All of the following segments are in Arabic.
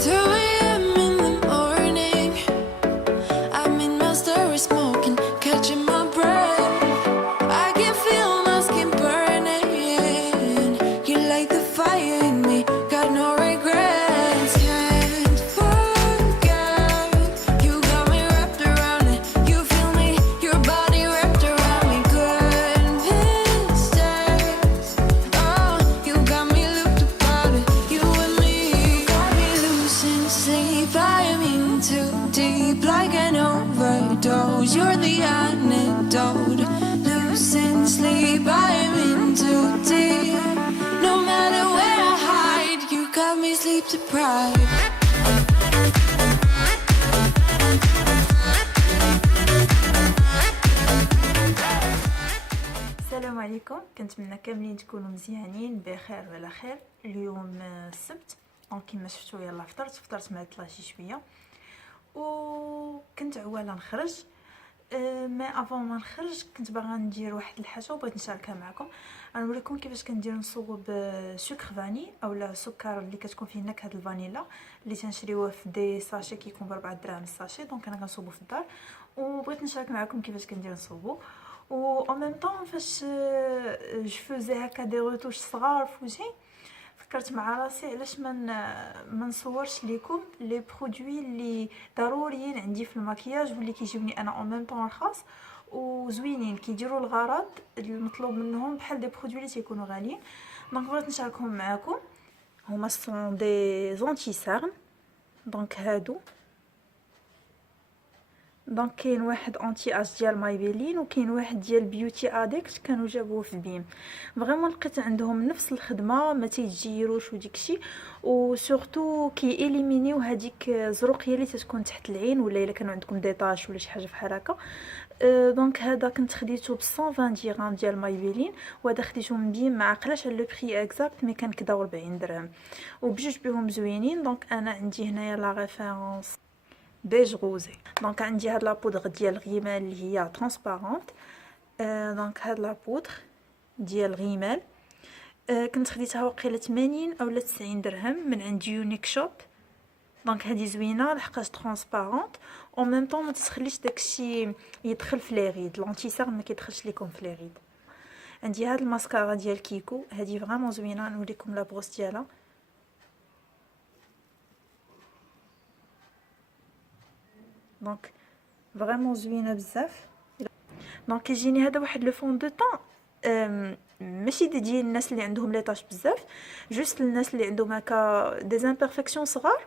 2 a.m. in the morning, I'm in my story smoking, catching my breath. I can feel my skin burning. You light the fire in me, got no regrets. Can't forget, you got me wrapped around it. You feel me, your body wrapped around me. Good mistakes. Oh, you got me looped about it. You and me, you got me losing sleep. I am in too deep, like an overdose. You're the antidote. Losing sleep, I am in too deep. No matter where I hide, you got me sleep deprived. السلام عليكم، كنتمنى كاملين تكونوا مزيانين بخير وعلى خير. اليوم السبت، دونك كيما شفتوا يلا فطرت مع طلاشي شويه وكنت عواله نخرج. ما افون ما نخرج كنت باغا ندير واحد الحاجه وبغيت نشاركها معكم. غنوريكم كيفاش كندير نصوب سكر فاني اولا سكر اللي كتكون فيه نكهه الفانيلا اللي تنشريوه في دي ساشي كيكون ب4 دراهم الساشي. دونك انا كنصوبو في الدار وبغيت نشارك معكم كيفاش كندير نصوبو. و en même temps فاش جو فوزي هكا دي روتوش صغار في وجهي فكرت مع راسي علاش ما نصورش ليكم لي برودوي اللي ضروريين عندي في المكياج واللي كيجيوني انا en même temps رخاص وزوينين كيديروا الغرض المطلوب منهم بحال دي برودوي اللي تيكونوا غاليين. دونك بغيت نشاركهم معكم. هما سون دي زونتي سارن. دونك هادو دونك كاين واحد انتي اج ديال مايبيلين وكاين واحد ديال بيوتي اديكت كانوا جابوه في بيم. فريمون لقيت عندهم نفس الخدمه ما تيجيروش وديكشي وسورتو كي اليمينيو هذيك الزروقيه اللي تتكون تحت العين ولا الا كانوا عندكم ديطاش ولا شي حاجه بحال هكا. دونك هذا كنت خديته ب 120 درهم ديال مايبيلين وهذا خديته من بيم. ما عقلاش على لو بري اكزاكت مي كان كدا 40 درهم وبجوج بهم زوينين. دونك انا عندي هنايا لا ريفيرونس بيج روزي. دونك عندي هاد لابودغ ديال غيمال اللي هي ترانسبارونت. دونك هاد لابودغ ديال غيمال كنت خديتها وقيله 80 اولا 90 درهم من عند يونيك شوب. دونك هذه زوينه لحقاش ترانسبارونت او ميم طون ما تخليش داكشي يدخل في لي ريد. لونتي سار ما كيدخلش لكم في لي ريد. عندي هاد الماسكارا ديال كيكو هذه فريمون زوينه نوريكم لا بروس ديالها. دونك فريمون زوينه بزاف. دونك كيجيني هذا واحد لو فون دو طون ماشي ديال الناس اللي عندهم لي طاش بزاف، جوست الناس اللي عندهم هكا دي امبيرفيكسيون صغار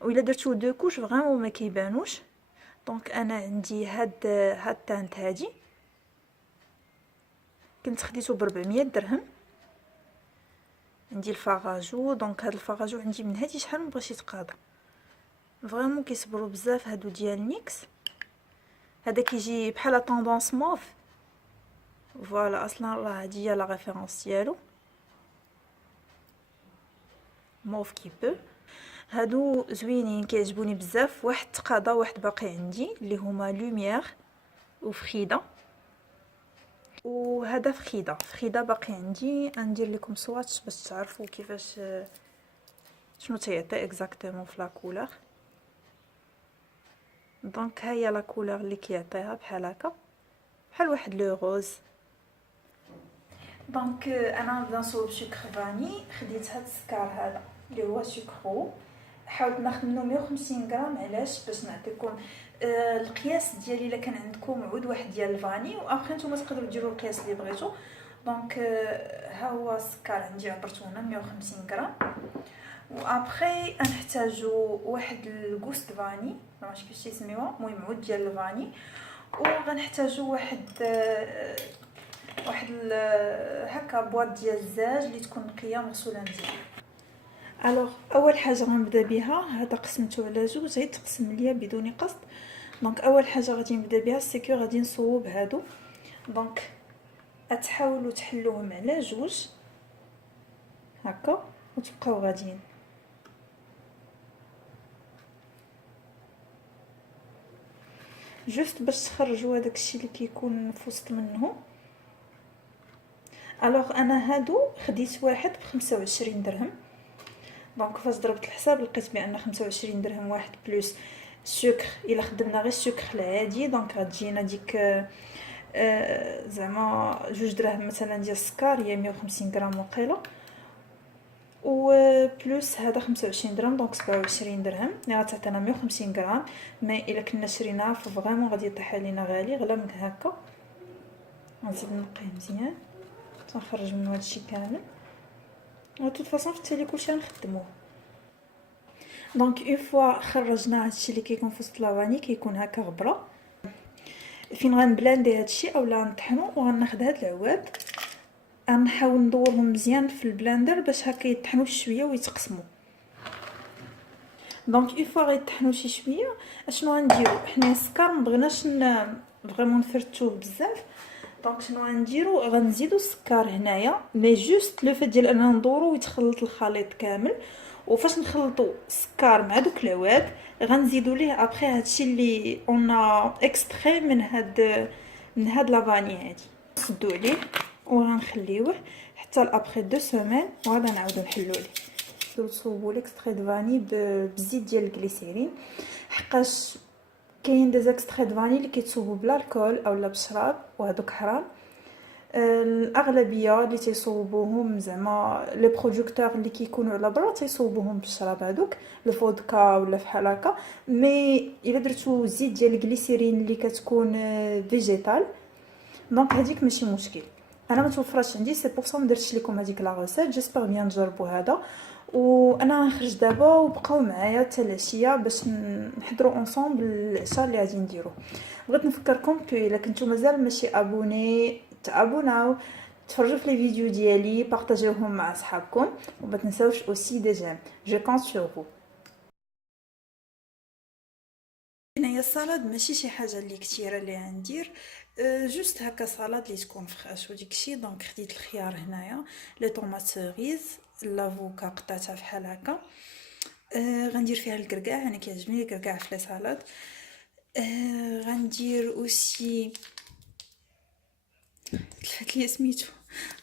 وإلا درتو دو كوش فريمون ما كيبانوش. دونك انا عندي هاد تانت هادي كنت خديته ب 400 درهم. عندي الفاغاجو. دونك هاد الفاغاجو عندي من هادي شحال مبغيش يتقاضى. فريمون كيصبروا بزاف هادو ديال نيكس. هذا كيجي بحال طوندونس موف. فوالا اصلا راه هادي هي لا ريفيرونس ديالو موف كي بو. هادو زوينين كيعجبوني بزاف. واحد تقاضى واحد باقي عندي اللي هما لوميير وفخيده وهذا فخيده باقي عندي. ندير لكم سواتش باش تعرفوا كيفاش شنو تيعطي اكزاكتومون في لا كولور. دونك ها هي لا كولور اللي كيعطيها بحال هكا بحال واحد لو روز. دونك انا نبدا نصوب سكر فاني. خديت هاد السكر هذا اللي هو سكرو. حاولت ناخذ منه 150 غرام. علاش؟ باش نعطيكم القياس ديالي. الا كان عندكم عود واحد ديال الفاني وابخي نتوما تقدروا ديروا القياس اللي بغيتو. دونك ها هو السكر عندي عبرته هنا 150 غرام. وابخي نحتاجو واحد الكوست فاني ماشي كيفاش يسميوها، المهم عود ديال الفاني. وغنحتاجو واحد هكا بواط ديال الزاج اللي تكون نقيه مغسوله مزيان. الوغ اول حاجه غنبدا بها، هذا قسمته على جوج غير تقسم ليا بدون قصد. دونك اول حاجه غادي نبدا بها السيكور. غادي نصوب هادو. دونك تحاولوا تحلوهم على جوج هكا وتبقاو غاديين. جوست باش تخرجوا هذاك الشيء اللي كيكون في وسط منهم. الوغ انا هادو خديت واحد ب 25 درهم. دونك فاش ضربت الحساب لقيت بان 25 درهم واحد بلس السكر الا خدمنا غير السكر العادي دونك غتجينا ديك زعما 2 دراهم مثلا ديال السكر هي 150 غرام وقيله و بلس هذا 25 درهم دونك 27 درهم اللي غتعطينا 150 غرام. مي الا كنا شريناه ففريمون غادي يطيح علينا غالي غلا من هكا. غنزيد نقيه مزيان تنخرج منه هادشي كامل و توت فاصون في التالي كلشي غنخدموه. دونك اون فوا خرجنا هادشي اللي كيكون في وسط لافاني كيكون هكا غبره فين غنبلاندي هادشي اولا نطحنو وغناخد هاد العواد غنحاول ندورهم مزيان في البلاندر باش هكا يطحنوا شويه ويتقسموا. دونك اون فوا غيطحنوا شي شويه اشنو غنديرو حنا السكر مبغيناش فريمون نفرتوه بزاف دونك شنو غنديرو غنزيدو السكر هنايا مي جوست لو فات ديال اننا ندورو ويتخلط الخليط كامل. وفاش نخلطو السكر مع دوك العواد غنزيدو ليه ابري هادشي اللي اون اكستري من هاد لافاني هادي نسدو عليه وغنخليوه حتى لابري 2 سيمين وغادا نعاودو نحلو ليه. تصوبوا ليكستري دو فاني بزيت ديال الجليسيرين حقاش كاين دي زيكستري دو فاني اللي كيتصوبوا بلا الكول اولا بالشراب وهذوك حرام. الاغلبيه اللي تيصوبوهم زعما لي برودكتور اللي كيكونوا على برا تيصوبوهم بالشراب هذوك الفودكا ولا فحال هكا. مي الا درتو زيت ديال الجليسيرين اللي كتكون فيجيتال دونك هذيك ماشي مشكل. انا ما توفرش عندي سي بور سا ما درتش لكم هذيك لا ريسيت جيسبر بيان تجربوا هذا. وانا نخرج دابا وبقاو معايا حتى العشيه باش نحضروا اونصومبل العشاء اللي غادي نديرو. بغيت نفكركم بو الا كنتو مازال ماشي ابوني تابوناو تفرجوا في لي فيديو ديالي بارطاجيوهم مع اصحابكم وما تنساوش اوسي دي جيم جو كونت سور فو. هنايا السلطه ماشي شي حاجه اللي كثيره اللي غندير جوست هكا سلطه اللي تكون فريش وديكشي. دونك خديت الخيار هنايا لي طوماط سيريز لافوكا قطعتها بحال هكا غندير فيها الكركاع انا كيعجبني الكركاع في لي سلطات. غندير اوسي تلفات لي سميتو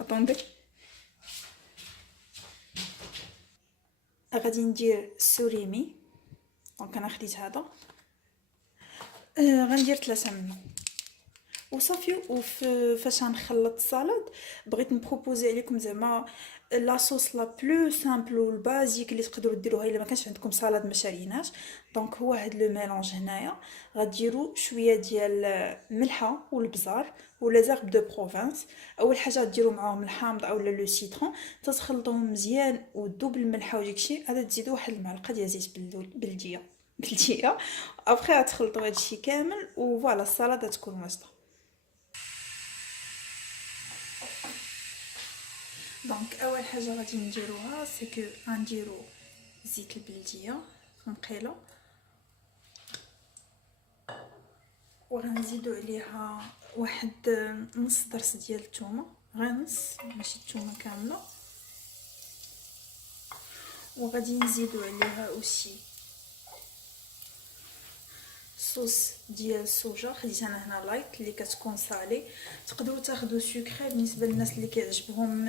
اطوندي غادي ندير السوريمي دونك انا خديت هذا غندير 3 منهم وصافي. فاش غنخلط السلطه بغيت نبروبوزي عليكم زعما لا صوص لا بلو سامبل والبازيك اللي تقدروا ديروها الا ما كانش عندكم سلطه ما شاريناش. دونك هو هاد لو ميلونج هنايا غديروا شويه ديال الملحه والبزار ولا زرب دو بروفانس. اول حاجه ديروا معاهم الحامض اولا لو سيترون تتخلطوهم مزيان وتذوب الملحه وداكشي عاد تزيدوا واحد المعلقه ديال زيت بلديه ابخي غتخلطوا هادشي كامل وفوالا السلطه تكون واجده. دونك اول حاجه غادي نديروها سي كو غنديروا زيت البلديه مقيله وغنزيدوا عليها واحد نص درس ديال الثومه غير نص ماشي الثومه كامله. وغادي نزيدوا عليها اوسي صوص ديال الصوجه خديت انا هنا لايت اللي كتكون صالي. تقدروا تاخذوا سكري بالنسبه للناس اللي كيعجبهم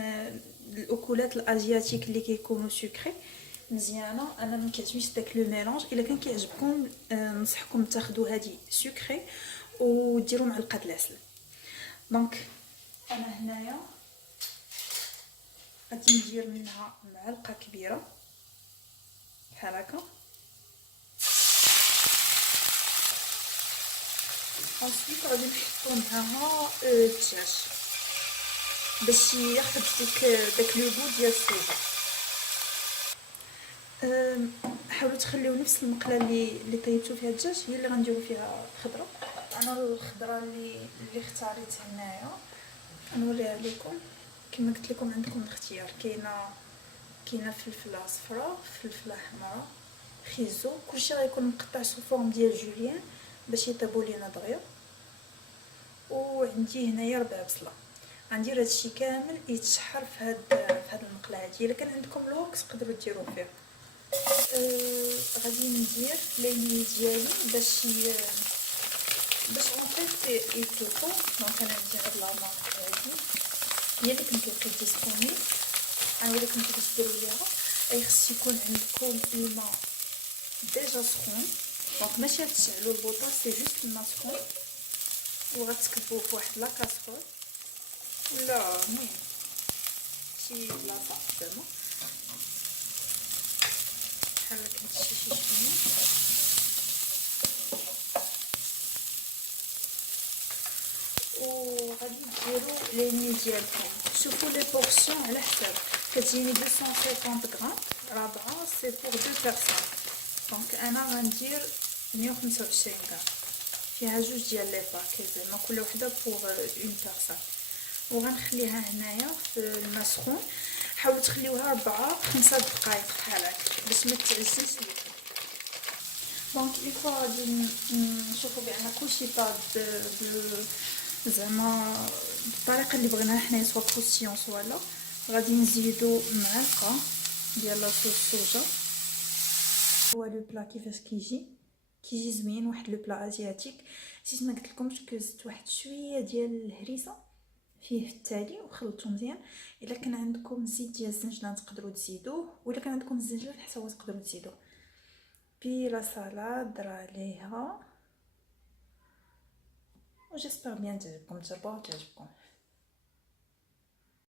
الاكلات الازياتيك اللي كيكونوا سكري مزيانه. انا ما كيعجبنيش داك لو ميلونج. الا كان كيعجبكم ننصحكم تاخذوا هذه سكري وديروا معلقه العسل. دونك انا هنايا غادي ندير منها معلقه كبيره بحال هكا. ensuite غادي نحطو معاها الدجاج باش ياخد داك لو غو ديال الصوجه. حاولوا تخليو نفس المقله اللي طيبتو فيها الدجاج هي اللي غنديرو فيها الخضره. انا الخضره اللي اختاريت هنايا نوريها لكم. كما قلت لكم عندكم الاختيار كاينه فلفله صفراء فلفله حمراء خيزو كلشي غيكون مقطع سو فورم ديال جوليان باش يطيبوا لينا دغيا. وعندي هنايا 4 بصله غندير هادشي كامل يتشحر في هاد المقله هادي. الا كان عندكم لوكس تقدروا ديروه فيه. غادي ندير ليني ديالي باش اون فيت يطلقوا. دونك انا ندير هاد لاطماط هادي هي اللي كنت لقيت ديسبونيبل غنوريكم كيفاش ديروا ليها. خص يكون عندكم الماء ديجا سخون، دونك ماشي غتشعلوا البوطه، سي جوست الماء سخون وغتكبوه في واحد لاكاسرول ولا المهم شي بلاصه زعما بحال هادشي شي شويه. وغادي ديروا لي ديالكم، شوفوا لي بورسيون على حساب. كتجيني 250 غرام رابعه سي بور 2 بيرسون، دونك انا غندير 125 غرام، فيها جوج ديال لي باك زعما كل وحده بور اون بيرسون. وغنخليها هنايا في الماء سخون، حاولوا تخليوها 4-5 دقائق بحال هكا باش ما تعجنش لكم. دونك اون فوا غادي نشوفوا بان كلشي طاب زعما بالطريقه اللي بغيناها حنايا، سوا كروستيون سوا لا. غادي نزيدو معلقه ديال لاصوص الصوجه. هو لو بلا كيفاش كيجي زوين، واحد لو بلا ازياتيك. نسيت ما قلتلكمش زدت واحد شويه ديال الهريسه فيه في التالي وخلطته مزيان. الا كان عندكم زيت ديال الزنجلان تقدروا تزيدوه، ولا كان عندكم الزنجلان حتى هو تقدروا تزيدوه. بي لا سالاد درا عليها، وجيسبر بيان تعجبكم، تجربوها وتعجبكم.